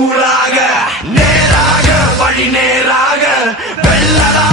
ஊராக நேராக வழி நேராக வெள்ளடா